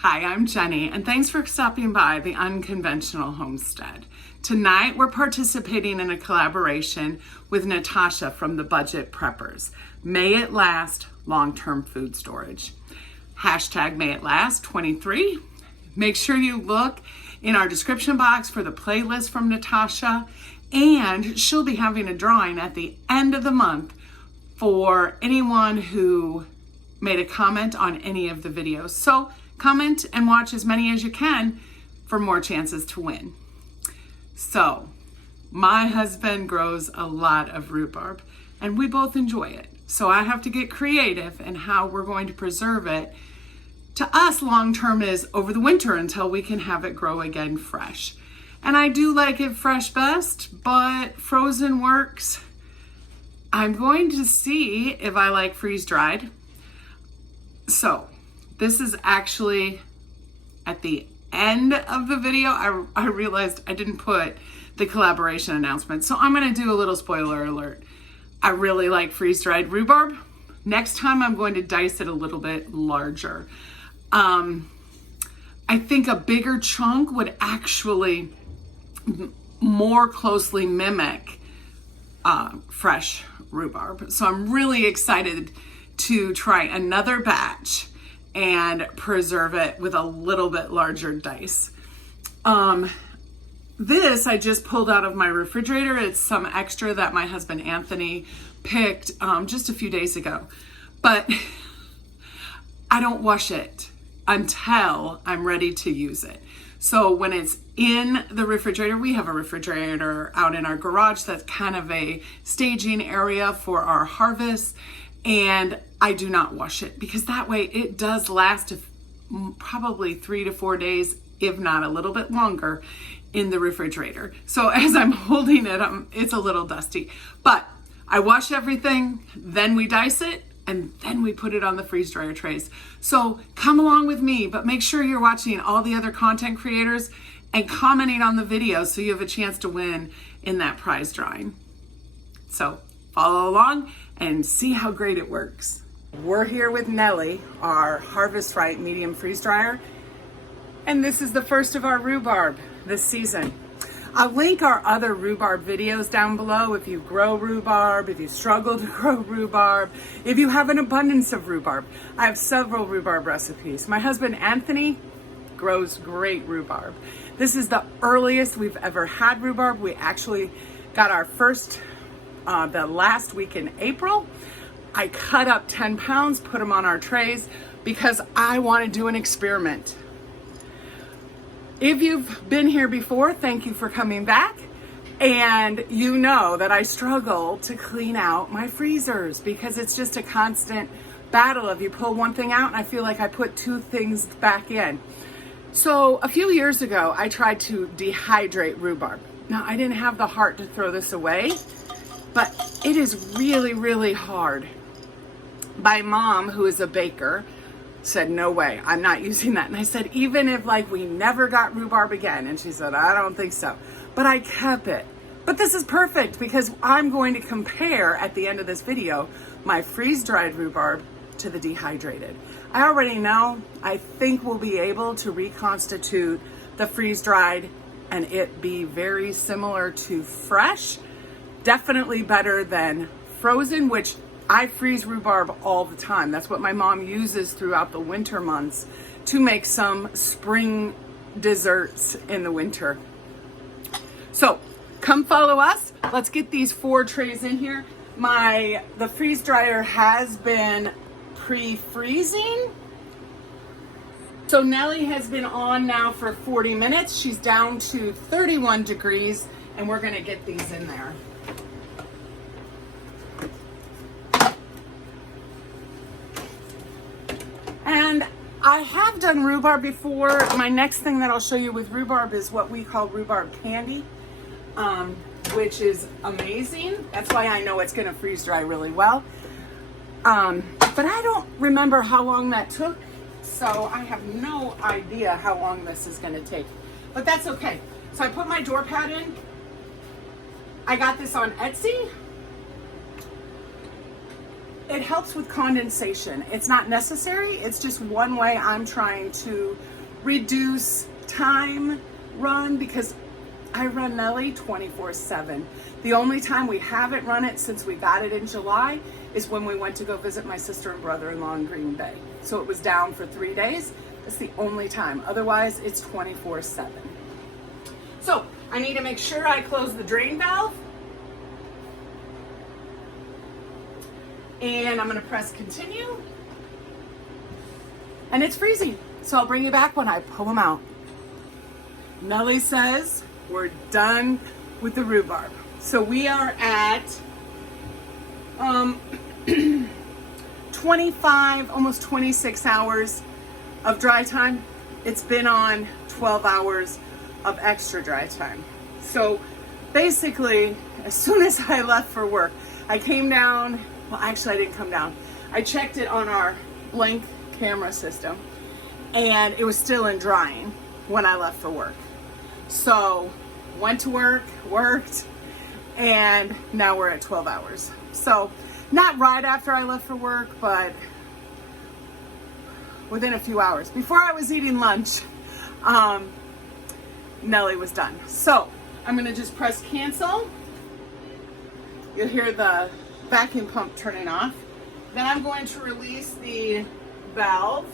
Hi, I'm Jenny, and thanks for stopping by the Unconventional Homestead. Tonight, we're participating in a collaboration with Natasha from the Budget Preppers. May it last long-term food storage. Hashtag May it last 23. Make sure you look in our description box for the playlist from Natasha, and she'll be having a drawing at the end of the month for anyone who made a comment on any of the videos. So comment and watch as many as you can for more chances to win. So my husband grows a lot of rhubarb and we both enjoy it. So I have to get creative in how we're going to preserve it. To us, long-term is over the winter until we can have it grow again fresh. And I do like it fresh best, but frozen works. I'm going to see if I like freeze-dried. So this is actually at the end of the video. I realized I didn't put the collaboration announcement. So I'm gonna do a little spoiler alert. I really like freeze-dried rhubarb. Next time I'm going to dice it a little bit larger. I think a bigger chunk would actually more closely mimic fresh rhubarb. So I'm really excited to try another batch and preserve it with a little bit larger dice. This I just pulled out of my refrigerator. It's some extra that my husband Anthony picked just a few days ago. But I don't wash it until I'm ready to use it. So when it's in the refrigerator, we have a refrigerator out in our garage that's kind of a staging area for our harvest. And I do not wash it because that way it does last probably 3 to 4 days, if not a little bit longer, in the refrigerator. So as I'm holding it, it's a little dusty. But I wash everything, then we dice it, and then we put it on the freeze dryer trays. So come along with me, but make sure you're watching all the other content creators and commenting on the video so you have a chance to win in that prize drawing. So follow along and see how great it works. We're here with Nellie, our Harvest Right medium freeze dryer, and this is the first of our rhubarb this season. I'll link our other rhubarb videos down below if you grow rhubarb, if you struggle to grow rhubarb, if you have an abundance of rhubarb. I have several rhubarb recipes. My husband Anthony grows great rhubarb. This is the earliest we've ever had rhubarb. We actually got our first the last week in April. I cut up 10 pounds, put them on our trays because I want to do an experiment. If you've been here before, thank you for coming back. And you know that I struggle to clean out my freezers because it's just a constant battle of you pull one thing out and I feel like I put two things back in. So a few years ago, I tried to dehydrate rhubarb. Now I didn't have the heart to throw this away, but it is really, really hard. My mom, who is a baker, said, no way, I'm not using that. And I said, even if like we never got rhubarb again. And she said, I don't think so. But I kept it. But this is perfect because I'm going to compare at the end of this video my freeze-dried rhubarb to the dehydrated. I already know, I think we'll be able to reconstitute the freeze-dried and it be very similar to fresh. Definitely better than frozen, which I freeze rhubarb all the time. That's what my mom uses throughout the winter months to make some spring desserts in the winter. So come follow us. Let's get these 4 trays in here. The freeze dryer has been pre-freezing. So Nellie has been on now for 40 minutes. She's down to 31 degrees and we're gonna get these in there. And I have done rhubarb before. My next thing that I'll show you with rhubarb is what we call rhubarb candy, which is amazing. That's why I know it's gonna freeze dry really well. But I don't remember how long that took, so I have no idea how long this is gonna take. But that's okay. So I put my door pad in. I got this on Etsy. it helps with condensation. It's not necessary. It's just one way I'm trying to reduce time run, because I run Nellie 24/7. The only time we haven't run it since we got it in July is when we went to go visit my sister and brother-in-law in Green Bay. So it was down for 3 days. That's the only time. Otherwise, it's 24/7. So I need to make sure I close the drain valve. And I'm gonna press continue. And it's freezing. So I'll bring you back when I pull them out. Nellie says we're done with the rhubarb. So we are at 25, almost 26 hours of dry time. It's been on 12 hours of extra dry time. So basically, as soon as I left for work, I came down. Well, actually, I didn't come down. I checked it on our Blink camera system, and it was still in drying when I left for work. So went to work, worked, and now we're at 12 hours. So not right after I left for work, but within a few hours. Before I was eating lunch, Nellie was done. So I'm gonna just press cancel. You'll hear the vacuum pump turning off. Then I'm going to release the valve.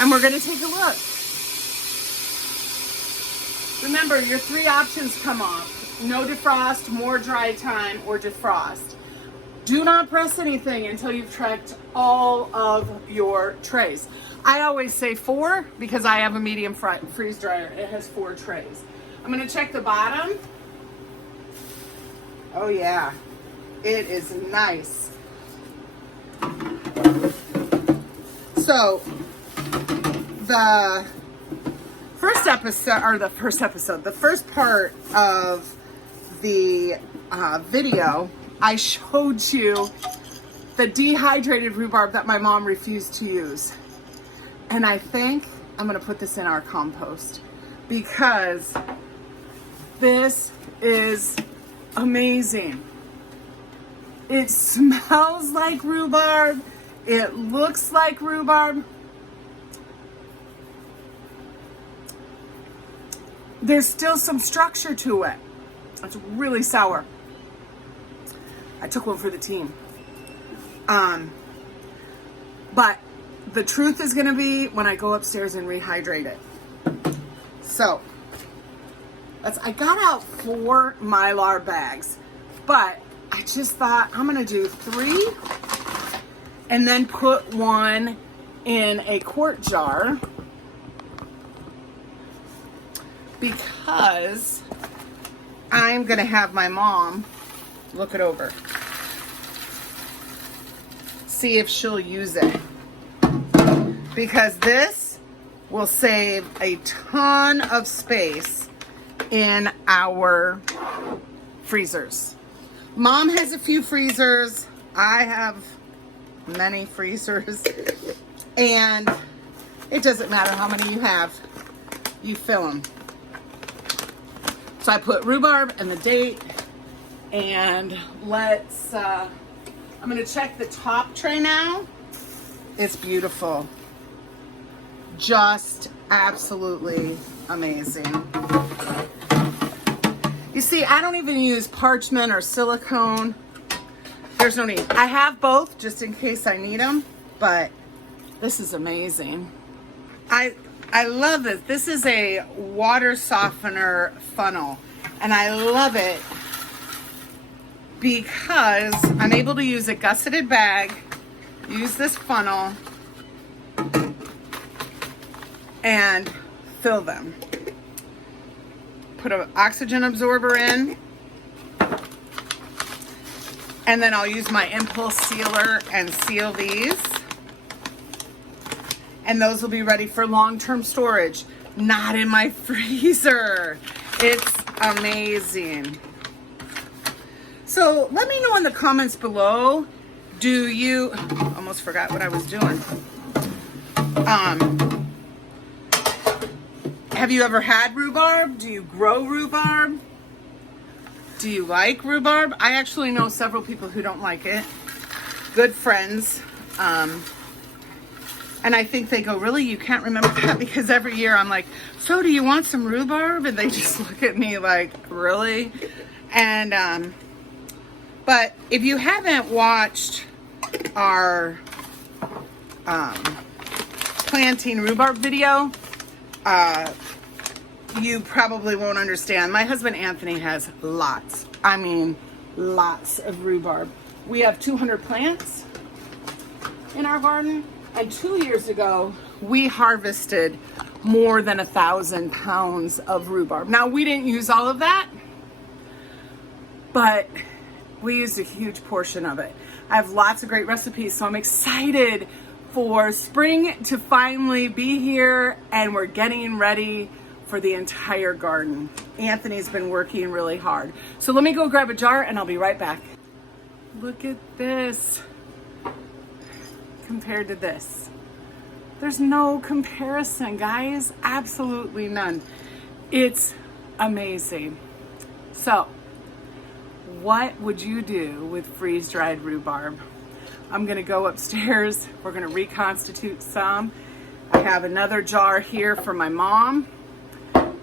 And we're gonna take a look. Remember, your 3 options come off. No defrost, more dry time, or defrost. Do not press anything until you've checked all of your trays. I always say 4 because I have a medium freeze dryer. It has 4 trays. I'm gonna check the bottom. Oh yeah, it is nice. So the first part of the video, I showed you the dehydrated rhubarb that my mom refused to use. And I think I'm gonna put this in our compost because this is amazing. It smells like rhubarb. It looks like rhubarb. There's still some structure to it. It's really sour. I took one for the team. But the truth is gonna be when I go upstairs and rehydrate it. So, I got out 4 Mylar bags, but I just thought I'm gonna do 3 and then put 1 in a quart jar because I'm gonna have my mom look it over. See if she'll use it. Because this will save a ton of space in our freezers. Mom has a few freezers. I have many freezers. And it doesn't matter how many you have. You fill them. So I put rhubarb and the date. And I'm gonna check the top tray now. It's beautiful. Just absolutely amazing. You see, I don't even use parchment or silicone. There's no need. I have both just in case I need them, but this is amazing. I love it. This is a water softener funnel, and I love it because I'm able to use a gusseted bag, use this funnel, and fill them. Put an oxygen absorber in, and then I'll use my impulse sealer and seal these. And those will be ready for long-term storage, not in my freezer. It's amazing. So let me know in the comments below, do you, almost forgot what I was doing. Have you ever had rhubarb? Do you grow rhubarb? Do you like rhubarb? I actually know several people who don't like it. Good friends. And I think they go, really? You can't remember that? Because every year I'm like, so do you want some rhubarb? And they just look at me like, really? And, but if you haven't watched our planting rhubarb video, you probably won't understand. My husband Anthony has lots, I mean lots of rhubarb. We have 200 plants in our garden, and 2 years ago we harvested more than 1,000 pounds of rhubarb. Now, we didn't use all of that, but we used a huge portion of it. I have lots of great recipes, so I'm excited for spring to finally be here, and we're getting ready for the entire garden. Anthony's been working really hard. So let me go grab a jar and I'll be right back. Look at this compared to this. There's no comparison, guys. Absolutely none. It's amazing. So, what would you do with freeze-dried rhubarb? I'm gonna go upstairs. We're gonna reconstitute some. I have another jar here for my mom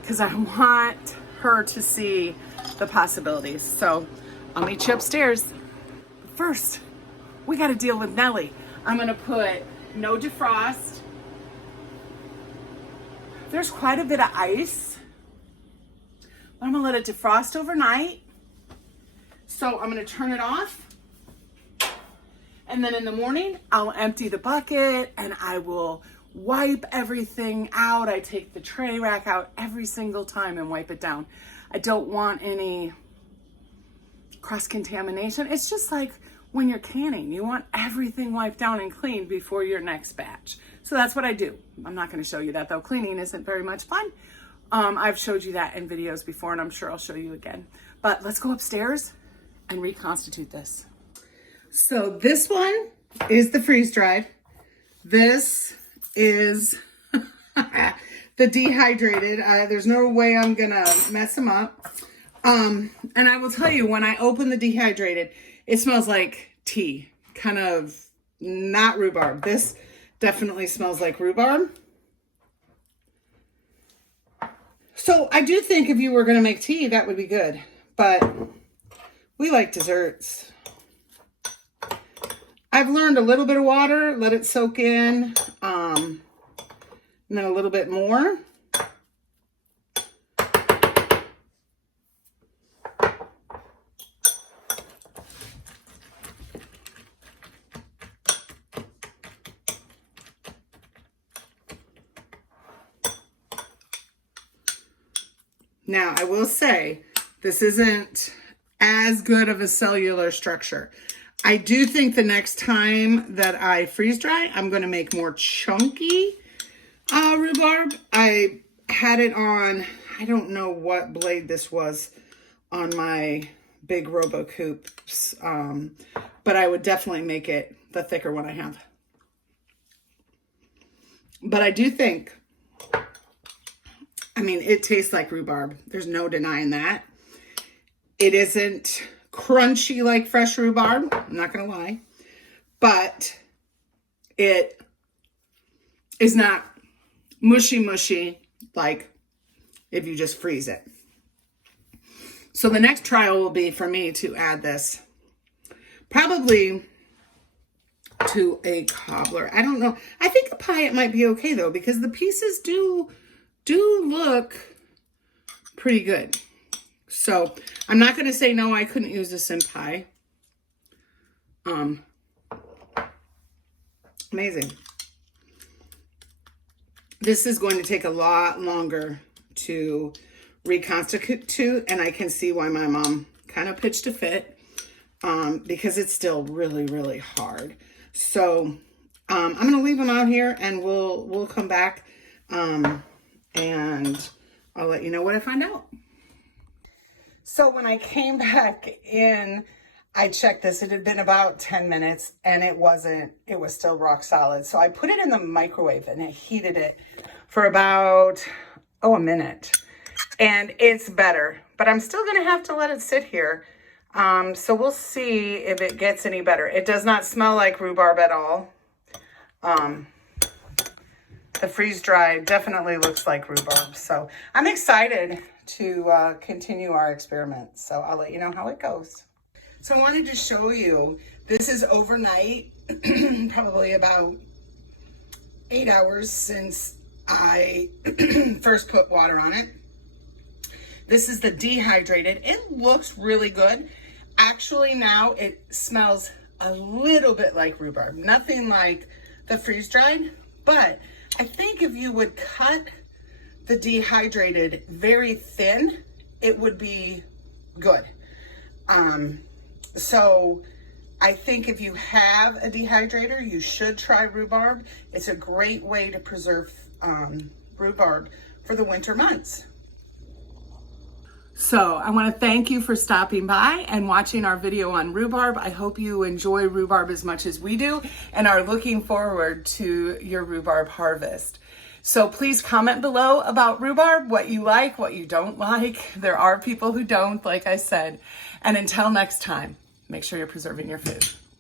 because I want her to see the possibilities. So I'll meet you upstairs. First, we gotta deal with Nellie. I'm gonna put no defrost. There's quite a bit of ice. I'm gonna let it defrost overnight. So I'm gonna turn it off. And then in the morning, I'll empty the bucket and I will wipe everything out. I take the tray rack out every single time and wipe it down. I don't want any cross-contamination. It's just like when you're canning, you want everything wiped down and cleaned before your next batch. So that's what I do. I'm not gonna show you that though. Cleaning isn't very much fun. I've showed you that in videos before and I'm sure I'll show you again. But let's go upstairs and reconstitute this. So this one is the freeze-dried. This is the dehydrated. There's no way I'm gonna mess them up. And I will tell you, when I open the dehydrated, it smells like tea, kind of not rhubarb. This definitely smells like rhubarb. So I do think if you were gonna make tea, that would be good, but we like desserts. I've learned a little bit of water, let it soak in, and then a little bit more. Now, I will say, this isn't as good of a cellular structure. I do think the next time that I freeze dry, I'm going to make more chunky rhubarb. I had it on, I don't know what blade this was on my big RoboCoops, but I would definitely make it the thicker one I have. But I do think, I mean, it tastes like rhubarb. There's no denying that. It isn't crunchy like fresh rhubarb, I'm not gonna lie, but it is not mushy like if you just freeze it. So the next trial will be for me to add this probably to a cobbler. I don't know. I think a pie it might be okay though, because the pieces do look pretty good. So I'm not going to say no, I couldn't use this in pie. Amazing. This is going to take a lot longer to reconstitute, and I can see why my mom kind of pitched a fit, because it's still really, really hard. So I'm going to leave them out here and we'll come back, and I'll let you know what I find out. So when I came back in, I checked this. It had been about 10 minutes and it was still rock solid. So I put it in the microwave and it heated it for about, a minute. And it's better. but I'm still gonna have to let it sit here. So we'll see if it gets any better. It does not smell like rhubarb at all. The freeze-dried definitely looks like rhubarb. So I'm excited to continue our experiment. So I'll let you know how it goes. So I wanted to show you, this is overnight, probably about 8 hours since I first put water on it. This is the dehydrated. It looks really good. Actually now it smells a little bit like rhubarb. Nothing like the freeze-dried, but I think if you would cut the dehydrated very thin, it would be good. So I think if you have a dehydrator, you should try rhubarb. It's a great way to preserve rhubarb for the winter months. So I want to thank you for stopping by and watching our video on rhubarb. I hope you enjoy rhubarb as much as we do and are looking forward to your rhubarb harvest. So please comment below about rhubarb, what you like, what you don't like. There are people who don't, like I said. And until next time, make sure you're preserving your food.